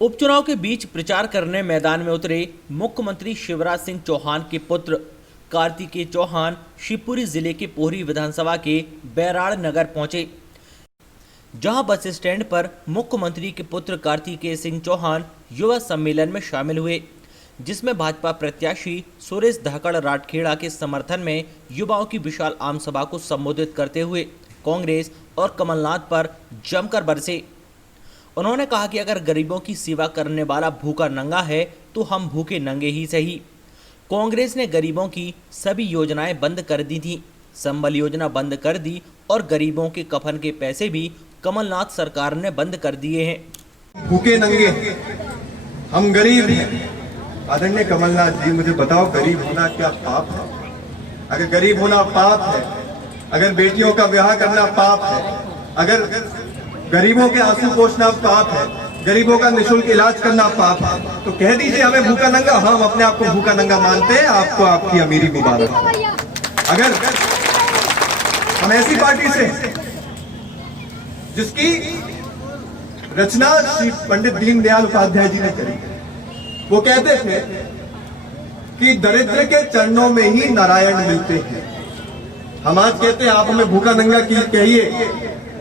उपचुनाव के बीच प्रचार करने मैदान में उतरे मुख्यमंत्री शिवराज सिंह चौहान के पुत्र कार्तिकेय चौहान शिवपुरी जिले के पोहरी विधानसभा के बैराड़ नगर पहुंचे, जहां बस स्टैंड पर मुख्यमंत्री के पुत्र कार्तिकेय सिंह चौहान युवा सम्मेलन में शामिल हुए, जिसमें भाजपा प्रत्याशी सुरेश धाकड़ राठखेड़ा के समर्थन में युवाओं की विशाल आम सभा को संबोधित करते हुए कांग्रेस और कमलनाथ पर जमकर बरसे। उन्होंने कहा कि अगर गरीबों की सेवा करने वाला भूखा नंगा है तो हम भूखे नंगे ही सही। कांग्रेस ने गरीबों की सभी योजनाएं बंद कर दी थी, संबल योजना बंद कर दी और गरीबों के कफन के पैसे भी कमलनाथ सरकार ने बंद कर दिए हैं। भूखे नंगे हम गरीब हैं। आदरणीय कमलनाथ जी, मुझे बताओ, गरीब होना क्या पाप है? अगर गरीब होना पाप है, अगर बेटियों का ब्याह करना पाप है, अगर गरीबों के आंसू पोंछना पाप है, गरीबों का निःशुल्क इलाज करना पाप है, तो कह दीजिए हमें भूखा नंगा। हम अपने आप को भूखा नंगा मानते हैं, आपको आपकी अमीरी मुबारक। अगर हम ऐसी पार्टी से जिसकी रचना श्री पंडित दीनदयाल उपाध्याय जी ने करी, वो कहते थे कि दरिद्र के चरणों में ही नारायण मिलते हैं। हम आज कहते हैं आप हमें भूखा नंगा कहिए,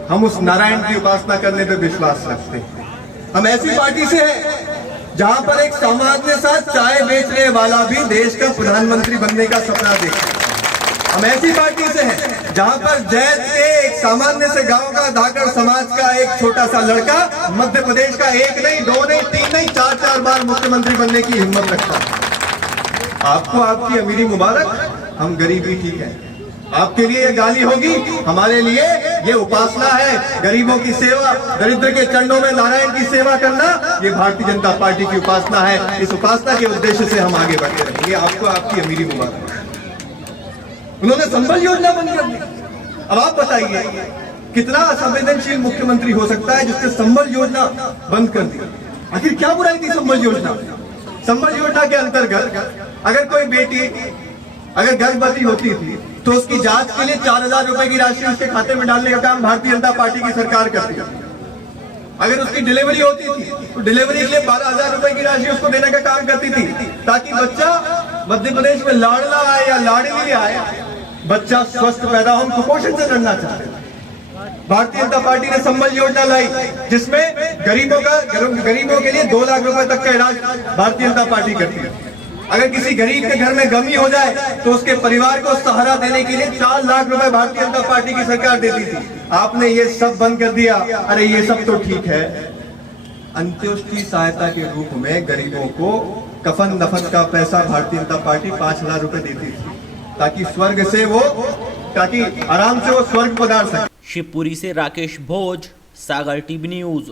हम उस नारायण की उपासना करने पे विश्वास रखते हैं। हम ऐसी पार्टी से हैं जहां पर एक सामान्य सा चाय बेचने वाला भी देश का प्रधानमंत्री बनने का सपना देखता है। हम ऐसी पार्टी से हैं जहां पर जैत के एक सामान्य से गांव का धाकड़ समाज का एक छोटा सा लड़का मध्य प्रदेश का एक नहीं, दो नहीं, तीन नहीं, चार बार मुख्यमंत्री बनने की हिम्मत रखता है। आपको आपकी अमीरी मुबारक, हम गरीबी ठीक है। आपके लिए ये गाली होगी, हमारे लिए ये उपासना है। गरीबों की सेवा, दरिद्र के चरणों में नारायण की सेवा करना, ये भारतीय जनता पार्टी की उपासना है। इस उपासना के उद्देश्य से हम आगे बढ़ते रहेंगे। आपको आपकी अमीरी मुबारक। उन्होंने संबल योजना बंद कर दी। अब आप बताइए कितना असंवेदनशील मुख्यमंत्री हो सकता है जिसने संबल योजना बंद कर दी? आखिर क्या बुराई थी संबल योजना? संबल योजना के अंतर्गत अगर कोई बेटी अगर गर्भवती होती थी तो उसकी जांच के लिए 4,000 रुपए की राशि उसके खाते में डालने का काम भारतीय जनता पार्टी की सरकार करती है। अगर उसकी डिलीवरी होती थी तो डिलीवरी के लिए 12,000 रुपए की राशि उसको देने का काम करती थी, ताकि बच्चा मध्य प्रदेश में लाडला आए या लाडली आए, बच्चा स्वस्थ पैदा हो। हम कुपोषण से लड़ना चाहते हैं। भारतीय जनता पार्टी ने संबल योजना लाई, जिसमें गरीबों के लिए 2 लाख रुपए तक का इलाज भारतीय जनता पार्टी करती है। अगर किसी गरीब के घर में गमी हो जाए तो उसके परिवार को सहारा देने के लिए 4 लाख रुपए भारतीय जनता पार्टी की सरकार देती थी। आपने ये सब बंद कर दिया। अरे ये सब तो ठीक है, अंत्योदय सहायता के रूप में गरीबों को कफन दफन का पैसा भारतीय जनता पार्टी 5,000 रुपए देती थी, ताकि आराम से वो स्वर्ग पधार सके। शिवपुरी से राकेश भोज, सागर टीवी न्यूज।